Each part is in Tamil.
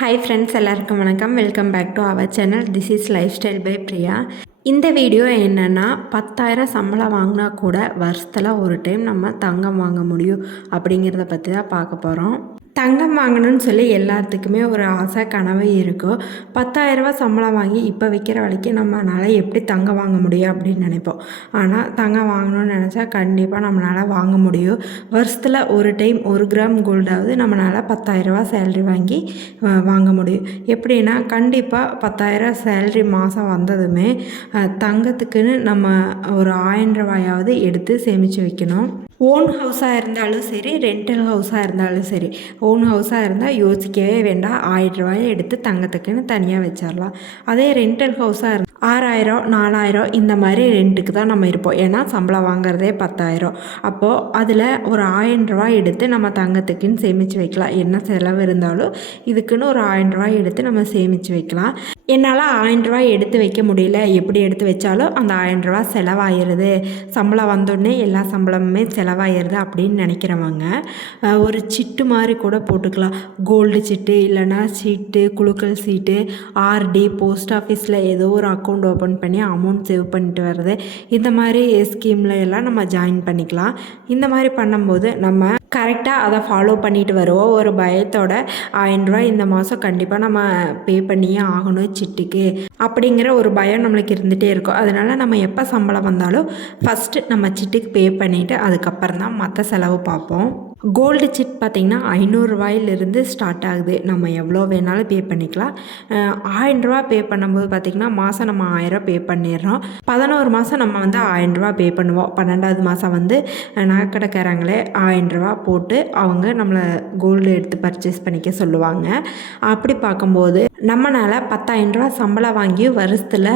ஹாய் ஃப்ரெண்ட்ஸ், எல்லாருக்கும் வணக்கம். Welcome back to our channel. This is lifestyle by Priya. இந்த வீடியோ என்னென்னா, 10,000 சம்பளம் வாங்கினா கூட வருஷத்தில் ஒரு டைம் நம்ம தங்கம் வாங்க முடியும் அப்படிங்கிறத பற்றி தான் பார்க்க போகிறோம். தங்கம் வாங்கணும்னு சொல்லி எல்லாத்துக்குமே ஒரு ஆசை, கனவு இருக்கும். 10,000 சம்பளம் வாங்கி இப்போ விற்கிற விலைக்கு நம்மளால் எப்படி தங்கம் வாங்க முடியும் அப்படின்னு நினைப்போம். ஆனால் தங்கம் வாங்கணும்னு நினச்சா கண்டிப்பாக நம்மளால் வாங்க முடியும். வருஷத்தில் ஒரு டைம் 1 கிராம் கோல்டாவது நம்மளால் 10,000 சேலரி வாங்கி வாங்க முடியும். எப்படின்னா, கண்டிப்பாக 10,000 சேலரி மாதம் வந்ததுமே தங்கத்துக்குன்னு நம்ம ஒரு 1000 ரூபாயாவது எடுத்து சேமித்து வைக்கணும். ஓன் ஹவுஸாக இருந்தாலும் சரி, ரெண்டல் ஹவுஸாக இருந்தாலும் சரி. ஓன் ஹவுஸாக இருந்தால் யோசிக்கவே வேண்டாம், 1000 ரூபாயை எடுத்து தங்கத்துக்குன்னு தனியாக வச்சிடலாம். அதே ரெண்டல் ஹவுஸாக இருந்தால் 6,000 4,000 இந்த மாதிரி ரெண்ட்டுக்கு தான் நம்ம இருப்போம். ஏன்னா சம்பளம் வாங்குறதே 10,000. அப்போது அதில் ஒரு 1000 ரூபாய் எடுத்து நம்ம தங்கத்துக்குன்னு சேமித்து வைக்கலாம். என்ன செலவு இருந்தாலும் இதுக்குன்னு ஒரு 1000 ரூபாய் எடுத்து நம்ம சேமித்து வைக்கலாம். என்னால் 1000 ரூபாய் எடுத்து வைக்க முடியல, எப்படி எடுத்து வச்சாலும் அந்த 1000 ரூபா செலவாகிடுது, சம்பளம் வந்தோடனே எல்லா சம்பளமுமே செலவாகிடுது அப்படின்னு நினைக்கிறவங்க ஒரு சிட்டு மாதிரி கூட போட்டுக்கலாம். கோல்டு சிட்டு, இல்லைனா சீட்டு, குலுக்கல் சீட்டு, ஆர்டி, போஸ்ட் ஆஃபீஸில் ஏதோ ஒரு அக்கௌண்ட் ஓப்பன் பண்ணி அமௌண்ட் சேவ் பண்ணிட்டு வர்றது, இந்த மாதிரி ஸ்கீமில் எல்லாம் நம்ம ஜாயின் பண்ணிக்கலாம். இந்த மாதிரி பண்ணும்போது நம்ம கரெக்டாக அதை ஃபாலோ பண்ணிட்டு வருவோம். ஒரு பயத்தோட 1000 ரூபாய் இந்த மாதம் கண்டிப்பாக நம்ம பே பண்ணியே ஆகணும் சிட்டுக்கு அப்படிங்கிற ஒரு பயம் நம்மளுக்கு இருந்துகிட்டே இருக்கும். அதனால் நம்ம எப்போ சம்பளம் வந்தாலும் ஃபஸ்ட்டு நம்ம சிட்டுக்கு பே பண்ணிவிட்டு அதுக்கப்புறம் தான் மற்ற செலவு பார்ப்போம். கோல்டு சிட் பார்த்திங்கன்னா 500 ரூபாயிலிருந்து ஸ்டார்ட் ஆகுது. நம்ம எவ்வளோ வேணாலும் பே பண்ணிக்கலாம். 1000 ரூபா பே பண்ணும்போது பார்த்திங்கன்னா மாதம் நம்ம 1000 பே பண்ணிடுறோம். 11 மாதம் நம்ம 1000 ரூபா பே பண்ணுவோம். 12வது மாதம் நகைக்கடைக்காரங்களே 1000 ரூபா போட்டு அவங்க நம்மளை கோல்டு எடுத்து பர்ச்சேஸ் பண்ணிக்க சொல்லுவாங்க. அப்படி பார்க்கும்போது நம்மளால் 10,000 ரூபா சம்பளம் வாங்கி வருஷத்தில்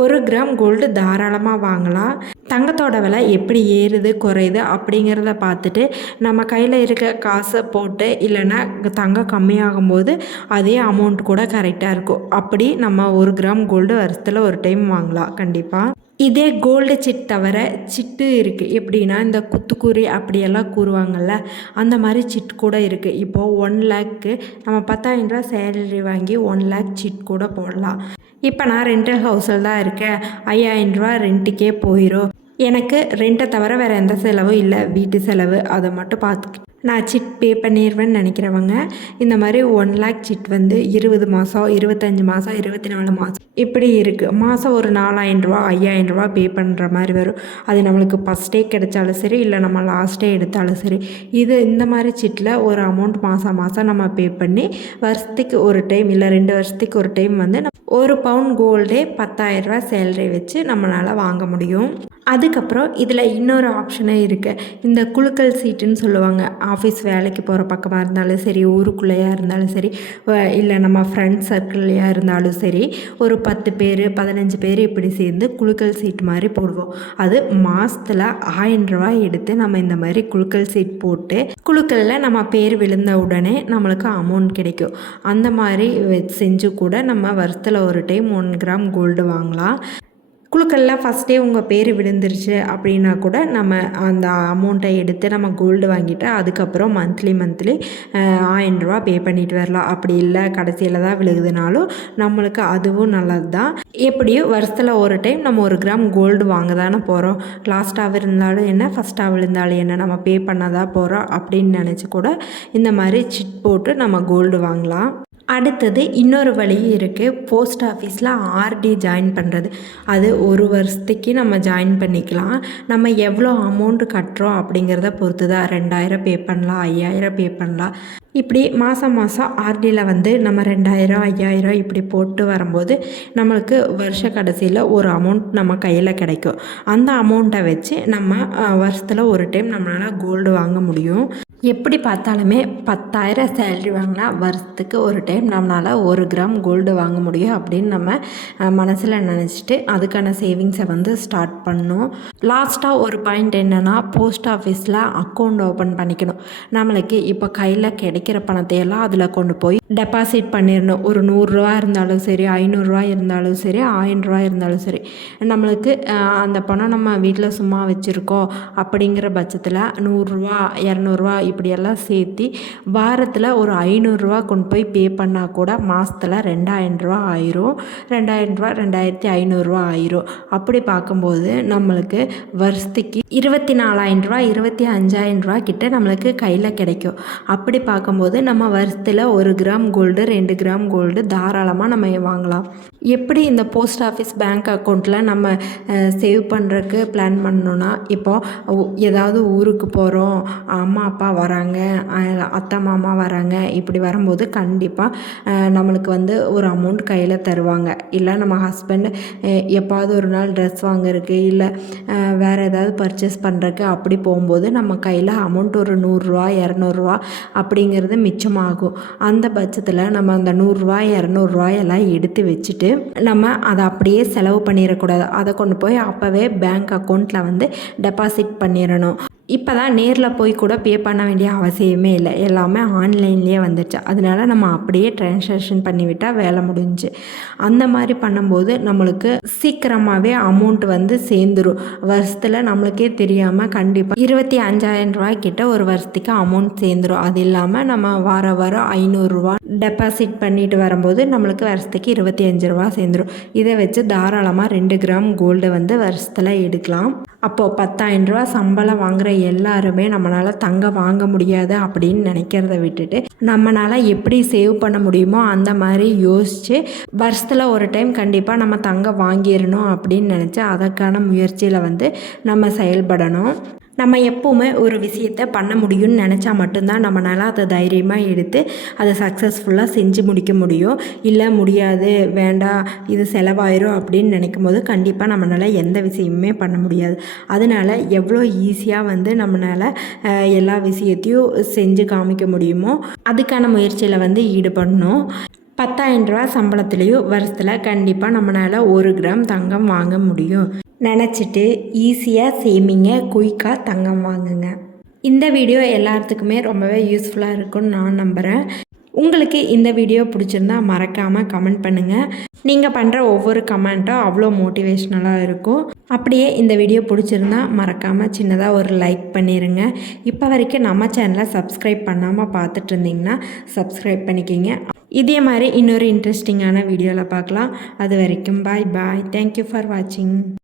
1 கிராம் கோல்டு தாராளமாக வாங்கலாம். தங்கத்தோட விலை எப்படி ஏறுது குறையுது அப்படிங்கிறத பார்த்துட்டு நம்ம கையில் இருக்க காசை போட்டு, இல்லைன்னா தங்கம் கம்மியாகும்போது அதே அமௌண்ட் கூட கரெக்டாக இருக்கும். அப்படி நம்ம 1 கிராம் கோல்டு வருஷத்தில் ஒரு டைம் வாங்கலாம் கண்டிப்பாக. இதே கோல்டு சிட் தவிர சிட்டு இருக்குது. எப்படின்னா, இந்த குத்துக்கூறி அப்படியெல்லாம் கூறுவாங்கள்ல, அந்த மாதிரி சிட் கூட இருக்குது. இப்போது 1 லேக்கு நம்ம 10,000 ரூபா சேலரி வாங்கி 1 லேக் சிட் கூட போடலாம். இப்போ நான் ரெண்டல் ஹவுஸில் தான் இருக்கேன், 5,000 ரூபா ரெண்ட்டுக்கே போயிடும், எனக்கு ரெண்ட்டை தவிர வேறு எந்த செலவும் இல்லை, வீட்டு செலவு அதை மட்டும் பார்த்துக்கிட்டு நான் சிட் பே பண்ணிடுவேன்னு நினைக்கிறவங்க இந்த மாதிரி 1 லேக் சிட் 20 மாதம், 25 மாதம், 24 மாதம் இப்படி இருக்குது. மாதம் ஒரு 4,000 ரூபா 5,000 ரூபா பே பண்ணுற மாதிரி வரும். அது நம்மளுக்கு ஃபஸ்ட்டே கிடைச்சாலும் சரி, இல்லை நம்ம லாஸ்ட்டே எடுத்தாலும் சரி. இந்த மாதிரி சிட்டில் ஒரு அமௌண்ட் மாதம் மாதம் நம்ம பே பண்ணி வருஷத்துக்கு ஒரு டைம், இல்லை 2 வருஷத்துக்கு ஒரு டைம் 1 பவுன் கோல்டே 10,000 ரூபா சேலரி வச்சு நம்மளால் வாங்க முடியும். அதுக்கப்புறம் இதில் இன்னொரு ஆப்ஷனே இருக்குது. இந்த குலுக்கல் சீட்டுன்னு சொல்லுவாங்க. ஆஃபீஸ் வேலைக்கு போகிற பக்கமாக இருந்தாலும் சரி, ஊருக்குள்ளேயா இருந்தாலும் சரி, இல்லை நம்ம ஃப்ரெண்ட்ஸ் சர்க்கிள்லையாக இருந்தாலும் சரி, ஒரு 10 பேர் 15 பேர் இப்படி சேர்ந்து குலுக்கல் சீட் மாதிரி போடுவோம். அது மாதத்தில் 1000 ரூபாய் எடுத்து நம்ம இந்த மாதிரி குலுக்கல் சீட் போட்டு குலுக்கலில் நம்ம பேர் விழுந்த உடனே நம்மளுக்கு அமௌண்ட் கிடைக்கும். அந்த மாதிரி செஞ்சு கூட நம்ம வருஷத்தில் ஒரு டைம் 1 கிராம் கோல்டு வாங்கலாம். குழுக்களில் ஃபஸ்ட்டே உங்கள் பேர் விழுந்துருச்சு அப்படின்னா கூட நம்ம அந்த அமௌண்ட்டை எடுத்து நம்ம கோல்டு வாங்கிட்டு அதுக்கப்புறம் மந்த்லி 1000 ரூபா பே பண்ணிட்டு வரலாம். அப்படி இல்லை கடைசியில் தான் விழுகுதுனாலும் நம்மளுக்கு அதுவும் நல்லது தான். எப்படியும் வருஷத்தில் ஒரு டைம் நம்ம 1 கிராம் கோல்டு வாங்க தானே போகிறோம். லாஸ்ட்டாக இருந்தாலும் என்ன, ஃபஸ்ட்டாக விழுந்தாலும் என்ன, நம்ம பே பண்ண தான் போகிறோம் அப்படின்னு நினச்சி கூட இந்த மாதிரி சிட் போட்டு நம்ம கோல்டு வாங்கலாம். அடுத்தது இன்னொரு வழி இருக்குது. போஸ்ட் ஆஃபீஸில் ஆர்டி ஜாயின் பண்ணுறது. அது 1 வருஷத்துக்கு நம்ம ஜாயின் பண்ணிக்கலாம். நம்ம எவ்வளோ அமௌண்ட்டு கட்டுறோம் அப்படிங்கிறத பொறுத்து தான். 2,000 பே பண்ணலாம், 5,000 பே பண்ணலாம். இப்படி மாதம் ஆர்டியில் நம்ம 2,000 5,000 இப்படி போட்டு வரும்போது நம்மளுக்கு வருஷ கடைசியில் ஒரு அமௌண்ட் நம்ம கையில் கிடைக்கும். அந்த அமௌண்ட்டை வச்சு நம்ம வருஷத்தில் ஒரு டைம் நம்மளால் கோல்டு வாங்க முடியும். எப்படி பார்த்தாலுமே 10,000 சேலரி வாங்கினா வருஷத்துக்கு ஒரு டைம் நம்மளால் 1 கிராம் கோல்டு வாங்க முடியும் அப்படின்னு நம்ம மனசில் நினச்சிட்டு அதுக்கான சேவிங்ஸை ஸ்டார்ட் பண்ணணும். லாஸ்ட்டாக ஒரு பாயிண்ட் என்னென்னா, போஸ்ட் ஆஃபீஸில் அக்கௌண்ட் ஓப்பன் பண்ணிக்கணும். நம்மளுக்கு இப்போ கையில் கிடைக்கிற பணத்தையெல்லாம் அதில் கொண்டு போய் டெபாசிட் பண்ணிடணும். ஒரு 100 ரூபா இருந்தாலும் சரி, 500 ரூபா இருந்தாலும் சரி, 1000 ரூபா இருந்தாலும் சரி, நம்மளுக்கு அந்த பணம் நம்ம வீட்டில் சும்மா வச்சுருக்கோம் அப்படிங்கிற பட்சத்தில் 100 ரூபா 200 ரூபா இப்படியெல்லாம் சேர்த்து வாரத்தில் ஒரு 500 ரூபா கொண்டு போய் பே பண்ணால் கூட மாதத்தில் 2000 ரூபா ஆயிரும். 2000 ரூபா 2500 ரூபா ஆயிரும். அப்படி பார்க்கும்போது நம்மளுக்கு வருஷத்துக்கு 24,000 ரூபா 25,000 ரூபா கிட்ட நம்மளுக்கு கையில் கிடைக்கும். அப்படி பார்க்கும்போது நம்ம வருஷத்தில் 1 கிராம் கோல்டு 2 கிராம் கோல்டு தாராளமாக நம்ம வாங்கலாம். எப்படி இந்த போஸ்ட் ஆஃபீஸ் பேங்க் அக்கௌண்ட்டில் நம்ம சேவ் பண்ணுறதுக்கு பிளான் பண்ணணுன்னா, இப்போது ஏதாவது ஊருக்கு போகிறோம், அம்மா அப்பா வராங்க, அத்தை மாமா வராங்க, இப்படி வரும்போது கண்டிப்பாக நம்மளுக்கு வந்து ஒரு அமௌண்ட் கையில் தருவாங்க. இல்லை நம்ம ஹஸ்பண்ட் எப்பாவது ஒரு நாள் ட்ரெஸ் வாங்குறதுக்கு இல்லை வேறு ஏதாவது பர்ச்சேஸ் பண்ணுறதுக்கு அப்படி போகும்போது நம்ம கையில் அமௌண்ட் ஒரு 100 ரூபா 200 ரூபா அப்படிங்கிறது மிச்சமாகும். அந்த பட்சத்தில் நம்ம அந்த 100 ரூபா 200 ரூபாயெல்லாம் எடுத்து வச்சுட்டு நம்ம அதை அப்படியே செலவு பண்ணிடக்கூடாது. அதை கொண்டு போய் அப்போவே பேங்க் அக்கௌண்ட்டில் வந்து டெபாசிட் பண்ணிடணும். இப்போ தான் நேரில் போய் கூட பே பண்ண வேண்டிய அவசியமே இல்லை, எல்லாமே ஆன்லைன்லேயே வந்துடுச்சு. அதனால நம்ம அப்படியே ட்ரான்சாக்ஷன் பண்ணிவிட்டால் வேலை முடிஞ்சு. அந்த மாதிரி பண்ணும்போது நம்மளுக்கு சீக்கிரமாகவே அமௌண்ட் வந்து சேர்ந்துடும். வருஷத்தில் நம்மளுக்கே தெரியாமல் கண்டிப்பாக 25,000 ரூபாய்க்கிட்ட ஒரு வருஷத்துக்கு அமௌண்ட் சேர்ந்துடும். அது இல்லாமல் நம்ம வாரம் 500 ரூபா டெபாசிட் பண்ணிட்டு வரும்போது நம்மளுக்கு வருஷத்துக்கு 25 ரூபா சேர்ந்துடும். இதை வச்சு தாராளமாக 2 கிராம் கோல்டு வந்து வருஷத்தில் எடுக்கலாம். அப்போது 10,000 ரூபா சம்பளம் வாங்குகிற எல்லாருமே நம்மளால் தங்கம் வாங்க முடியாது அப்படின்னு நினைக்கிறத விட்டுட்டு நம்மளால் எப்படி சேவ் பண்ண முடியுமோ அந்த மாதிரி யோசித்து வருஷத்தில் ஒரு டைம் கண்டிப்பாக நம்ம தங்கம் வாங்கிடணும் அப்படின்னு நினச்சி அதற்கான முயற்சியில் வந்து நம்ம செயல்படணும். நம்ம எப்போவுமே ஒரு விஷயத்தை பண்ண முடியும்னு நினச்சா மட்டும்தான் நம்மளால் அதை தைரியமாக எடுத்து அதை சக்ஸஸ்ஃபுல்லாக செஞ்சு முடிக்க முடியும். இல்லை முடியாது, வேண்டாம், இது செலவாயிரும் அப்படின்னு நினைக்கும் போது கண்டிப்பாக நம்மளால் எந்த விஷயமுமே பண்ண முடியாது. அதனால் எவ்வளோ ஈஸியாக வந்து நம்மளால் எல்லா விஷயத்தையும் செஞ்சு காமிக்க முடியுமோ அதுக்கான முயற்சியில் வந்து ஈடுபடணும். 10,000 ரூபா சம்பளத்துலேயும் வருஷத்தில் கண்டிப்பாக நம்மளால் 1 கிராம் தங்கம் வாங்க முடியும். நினச்சிட்டு ஈஸியாக சேமிங்க, குயிக்காக தங்கம் வாங்குங்க. இந்த வீடியோ எல்லாத்துக்குமே ரொம்பவே யூஸ்ஃபுல்லாக இருக்கும்னு நான் நம்புகிறேன். உங்களுக்கு இந்த வீடியோ பிடிச்சிருந்தா மறக்காமல் கமெண்ட் பண்ணுங்கள். நீங்கள் பண்ணுற ஒவ்வொரு கமெண்ட்டும் அவ்வளோ மோட்டிவேஷ்னலாக இருக்கும். அப்படியே இந்த வீடியோ பிடிச்சிருந்தா மறக்காமல் சின்னதாக ஒரு லைக் பண்ணிடுங்க. இப்போ வரைக்கும் நம்ம சேனலை சப்ஸ்கிரைப் பண்ணாமல் பார்த்துட்டு இருந்தீங்கன்னா சப்ஸ்கிரைப் பண்ணிக்கிங்க. இதே மாதிரி இன்னொரு இன்ட்ரெஸ்டிங்கான வீடியோவில் பார்க்கலாம். அது வரைக்கும் பாய் பாய். தேங்க்யூ ஃபார் வாட்சிங்.